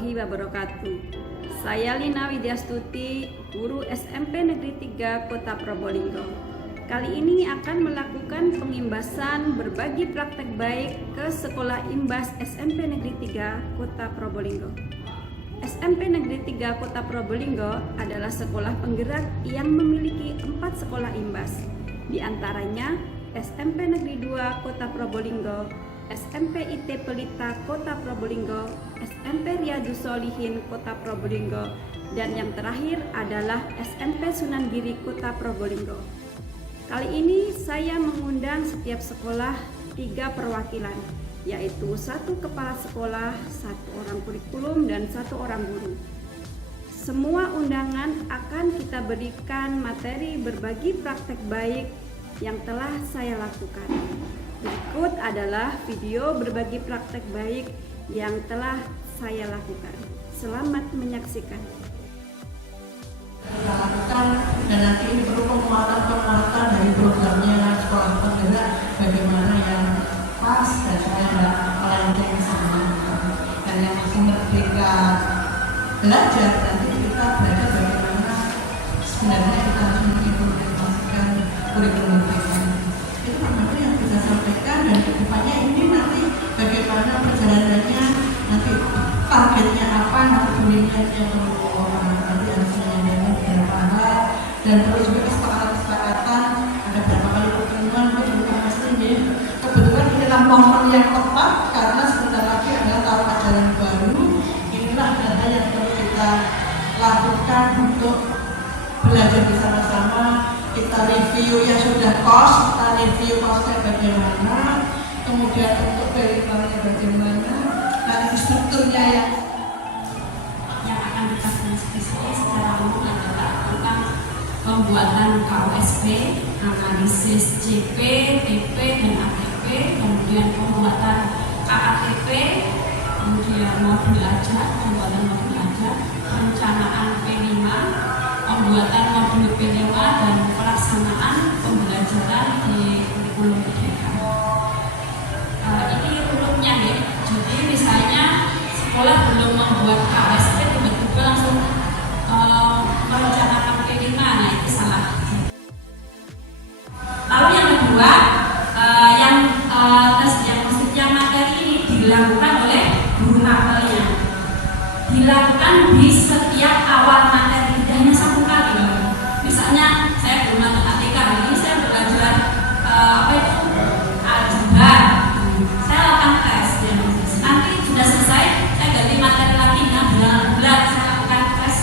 warahmatullahi wabarakatuh. Saya Lina Widyastuti, guru SMP Negeri 3 Kota Probolinggo. Kali ini akan melakukan pengimbasan berbagi praktek baik ke Sekolah Imbas SMP Negeri 3 Kota Probolinggo. SMP Negeri 3 Kota Probolinggo adalah sekolah penggerak yang memiliki 4 sekolah imbas. Di antaranya SMP Negeri 2 Kota Probolinggo, SMP IT Pelita Kota Probolinggo, SMP Riyadhus Sholihin Kota Probolinggo, dan yang terakhir adalah SMP Sunan Giri Kota Probolinggo. Kali ini saya mengundang setiap sekolah 3 perwakilan, yaitu 1 kepala sekolah, 1 orang kurikulum, dan 1 orang guru. Semua undangan akan kita berikan materi berbagi praktek baik yang telah saya lakukan. Berikut adalah video berbagi praktek baik yang telah saya lakukan. Selamat menyaksikan. Kita lakukan dan nanti ini perlu penguatan dari programnya sekolah penggerak bagaimana yang pas dan supaya tidak melenceng sama dan yang masih merdeka belajar nanti kita belajar bagaimana sebenarnya kita harus mengimplementasikan kurikulum kita. Itu pertama yang bisa sampaikan dan kedepannya ini nanti bagaimana perjalanannya, nanti targetnya apa, nanti pendidikan yang perlu nanti harus menyediakan beberapa hal dan perlu juga kesepakatan ada berapa kali pertemuan itu juga pasti ya. Kebetulan inilah momen yang tepat karena sebentar lagi adalah tahun ajaran baru. Inilah hal yang perlu kita lakukan untuk belajar bersama-sama. Kita review yang sudah kos, kita review kosnya bagaimana, kemudian untuk perizinan bagaimana, nanti strukturnya yang akan kita diskusi secara umum adalah tentang pembuatan KOSP, analisis CP, TP, dan ATP, kemudian pembuatan KATP, kemudian modul ajar, pembuatan modul ajar, perencanaan P5, pembuatan modul P5, dan pelaksanaan pembelajaran di kurikulum merdeka. Ini urutnya ya. Jadi misalnya sekolah belum membuat KOSP tiba-tiba langsung merencanakan P5, nah itu salah. Lalu yang kedua, yang materi ini dilakukan oleh guru mapelnya. Dilakukan di setiap awal materi, tidak hanya 1 kali. Misalnya saya guru matematika, ini saya belajar aljabar. Saya lakukan tes, ya. Nanti sudah selesai, saya ganti materi lagi, bulan saya lakukan tes.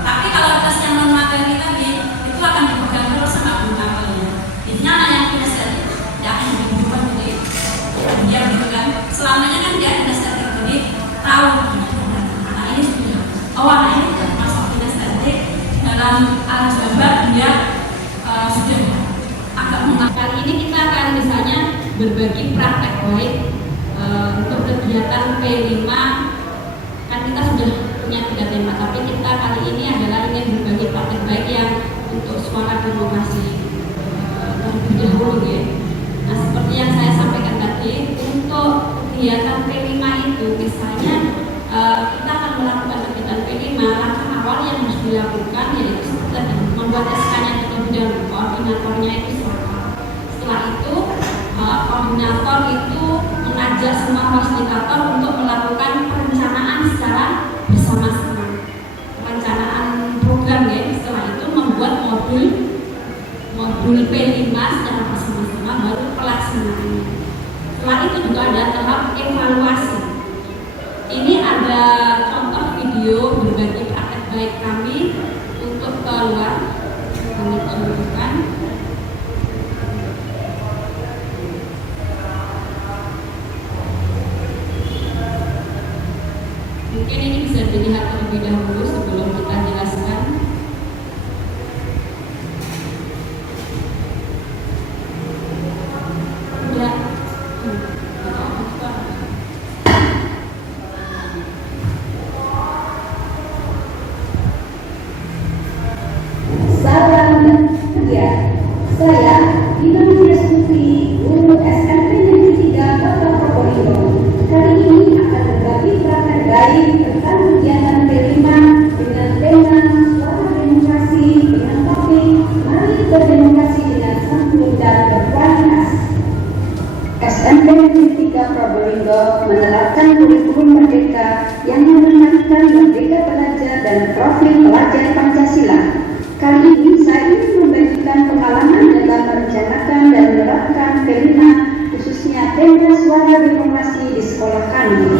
Tapi kalau tes yang non materi tadi, itu akan dipegang terus sama guru mapelnya. Intinya anak yang punya statik, dia akan dibutuhkan jadi dia gitu kan. Selamanya kan dia ada statik, jadi tahu. Anak ini sudah, anak ini masuk punya statik dalam aljabar dia sudah agak mengerti. Kali ini kita akan misalnya berbagi praktek baik untuk kegiatan P5. Kan kita sudah punya 3 tema, tapi kita kali ini adalah ingin berbagi praktek baik yang untuk suara demokrasi terlebih dahulu ya. Nah, seperti yang saya sampaikan tadi, untuk kegiatan P5 itu misalnya kita akan melakukan kegiatan P5, langkah awal yang harus dilakukan yaitu seperti tadi, membuat SK-nya terlebih dahulu, koordinatornya itu siapa. Setelah itu koordinator itu mengajak semua fasilitator untuk melakukan perencanaan secara bersama-sama, perencanaan program ya. Setelah itu membuat modul P5 secara bersama-sama, baru pelaksanaannya. Setelah itu juga ada tahap evaluasi. Ini ada contoh video berbagi praktek baik kami untuk keluar, kami tunjukkan. Mungkin ini bisa dilihat terlebih dahulu sebelum kita jelaskan. Saya Lina Widyastuti, guru SMP Negeri 3 Kota Probolinggo. Kali ini akan berbagi praktek baik berprofil pelajar Pancasila. Kali ini saya ingin membagikan pengalaman dalam merencanakan dan menerapkan P5, khususnya tema suara demokrasi di sekolah kami.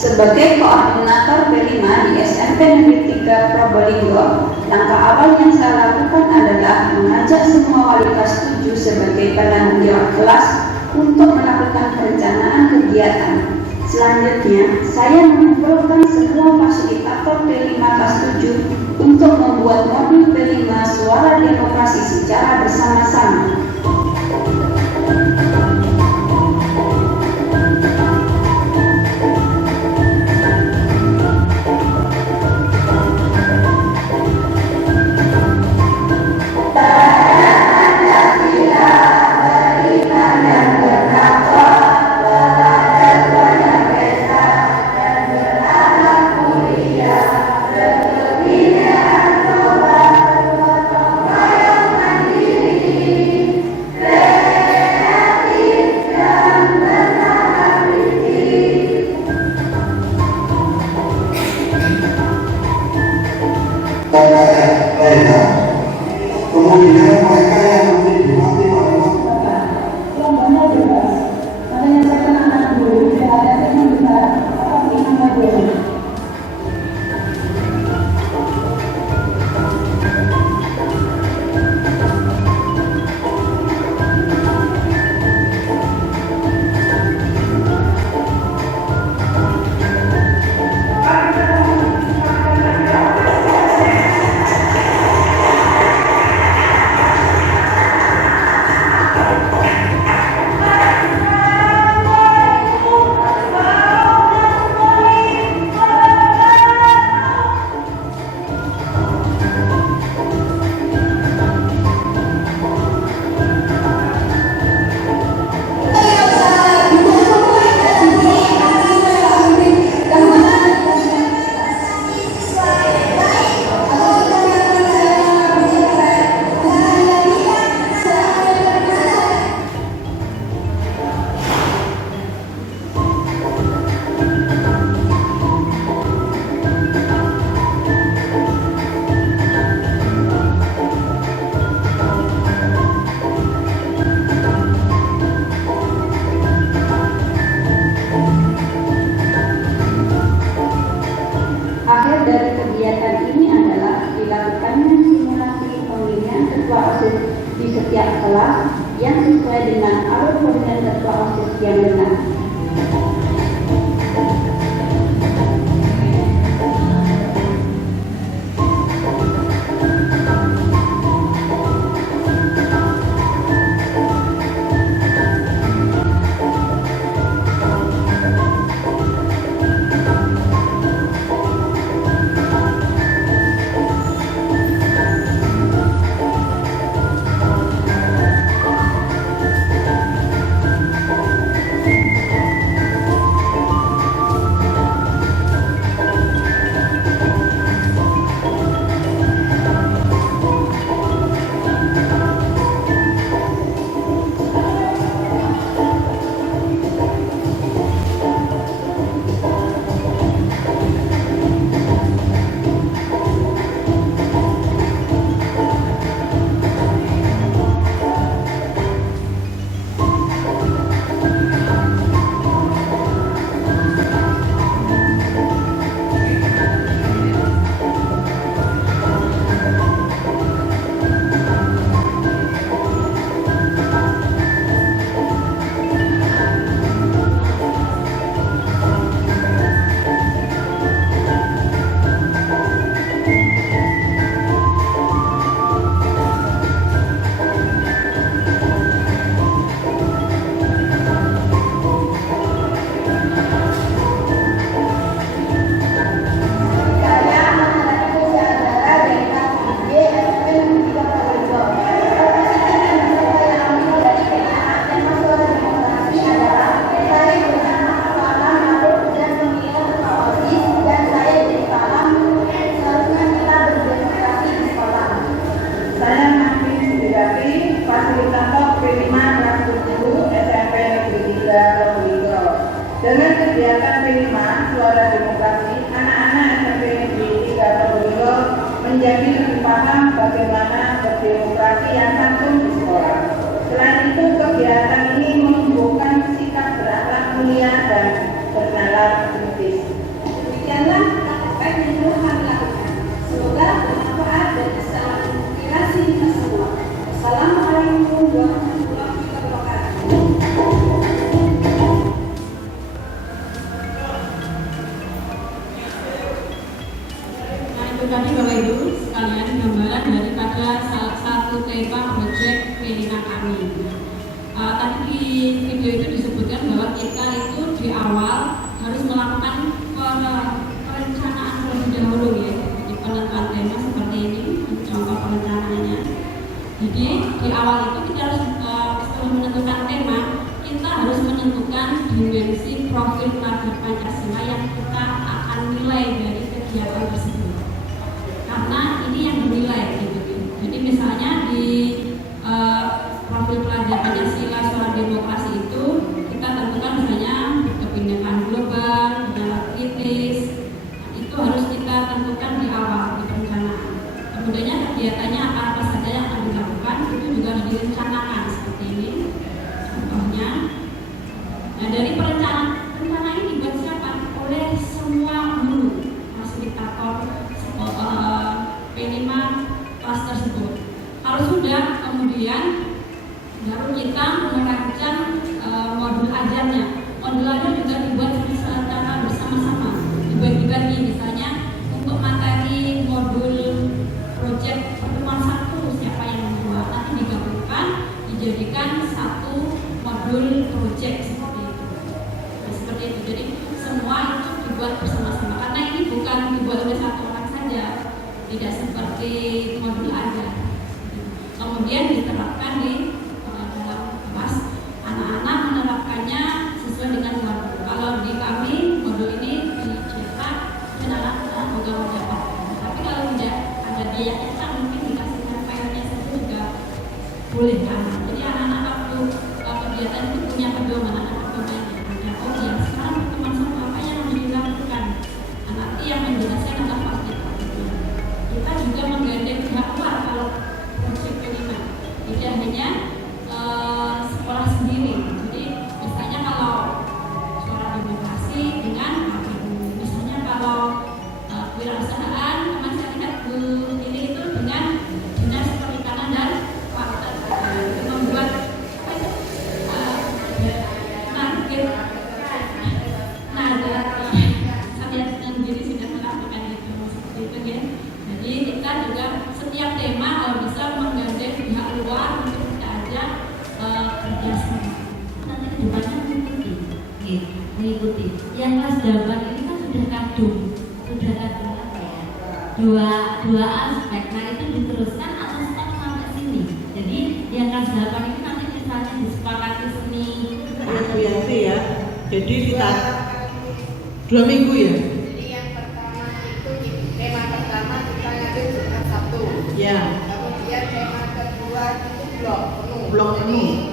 Sebagai koordinator P5 di SMP Negeri 3 Probolinggo, langkah awal yang saya lakukan adalah mengajak semua wali kelas 7 sebagai penanggung jawab kelas untuk melakukan perencanaan kegiatan. Selanjutnya, saya mengumpulkan semua fasilitator P5 kelas 7 untuk membuat modul P5 suara demokrasi secara bersama-sama. Kemudian mereka yang nanti dilatih oleh Lombanya bebas. Makanya saya anak dulu, tidak ada yang bisa apa nama dulu. Akhir dari kegiatan ini adalah dilakukannya simulasi pemilihan ketua OSIS di setiap kelas yang sesuai dengan alur pemilihan ketua OSIS yang benar. fasilitator P5 kelas 7 SMP Negeri 3 Probolinggo. Dengan kegiatan P5 Suara Demokrasi, anak-anak SMP Negeri 3 Probolinggo menjadi lebih paham bagaimana berdemokrasi yang santun di sekolah. Selain itu, kegiatan ini menumbuhkan sikap berakhlak mulia dan bernalar kritis. Demikianlah praktek yang perlu kami lakukan. Semoga bermanfaat dan bisa menginspirasi kita semua. Assalamualaikum warahmatullahi wabarakatuh. Nah, itu tadi Bapak Ibu sekalian gambaran daripada salah satu tema proyek P5 kami. Tadi di video itu disebutkan bahwa kita itu di awal harus melakukan perencanaan terlebih dahulu ya. Jadi penentuan tema seperti ini, contoh perencanaannya. Jadi di awal itu kita harus setelah menentukan tema, kita harus menentukan dimensi profil pelajar Pancasila yang kita akan nilai dari kegiatan tersebut. Karena ini yang dinilai gitu. Jadi misalnya di profil pelajar Pancasila Suara Demokrasi itu kita tentukan misalnya kebinekaan global, nalar kritis. Itu harus kita tentukan di awal di perencanaan. Kemudian kegiatannya apa saja yang akan dilakukan itu juga harus direncanakan seperti ini. Contohnya, nah dari perencanaan ini dibuat siapa? Oleh semua guru, fasilitator P5 kelas tersebut. Kalau sudah, kemudian baru kita merancang modul ajarnya. Modul ajar juga dibuat secara bersama-sama, dibagi-bagi. Misalnya untuk materi modul proyek pertemuan satu siapa yang membuat, nanti digabungkan dijadikan satu modul proyek seperti itu. Nah, seperti itu. Jadi semua itu dibuat bersama-sama karena ini bukan dibuat oleh satu orang saja, tidak seperti modul ajar. Kemudian diterapkan di dalam kelas, anak-anak menerapkannya sesuai dengan modul. Kalau di kami modul ini dicetak dan anak-anak juga mendapatkan. Tapi kalau tidak ada biaya cetak, mungkin dikasihkan filenya saja juga boleh kan. Jadi anak-anak waktu kegiatan itu punya pedoman, anak pedomannya. Ada oh ya sekarang pertemuan sama apa yang dilakukan. Nah, nanti yang menjelaskan adalah fasilitator. Kita juga menggandeng pihak luar kalau proyek P5. Tidak hanya sekolah sendiri. Jadi misalnya kalau Suara Demokrasi dengan misalnya kalau kewirausahaan masyarakat ini itu dengan Dinas Perikanan dan Kelautan membuat target saya sendiri sudah melakukan itu seperti itu ya. Jadi kita juga setiap tema kalau bisa menggandeng pihak luar untuk kita ajak kerjasama. Nanti kedepannya mengikuti. Yang kelas 8 ini kan sudah kadung apa ya? Dua aspek. Nah itu diteruskan atau stop sampai sini. Jadi yang kelas 8 ini nanti misalnya disepakati seni Biasa ya. Jadi kita 2 minggu ya. Jadi yang pertama itu tema pertama kita ngambil Jumat Sabtu. Ya. Kemudian tema kedua itu blok penuh. Blok penuh.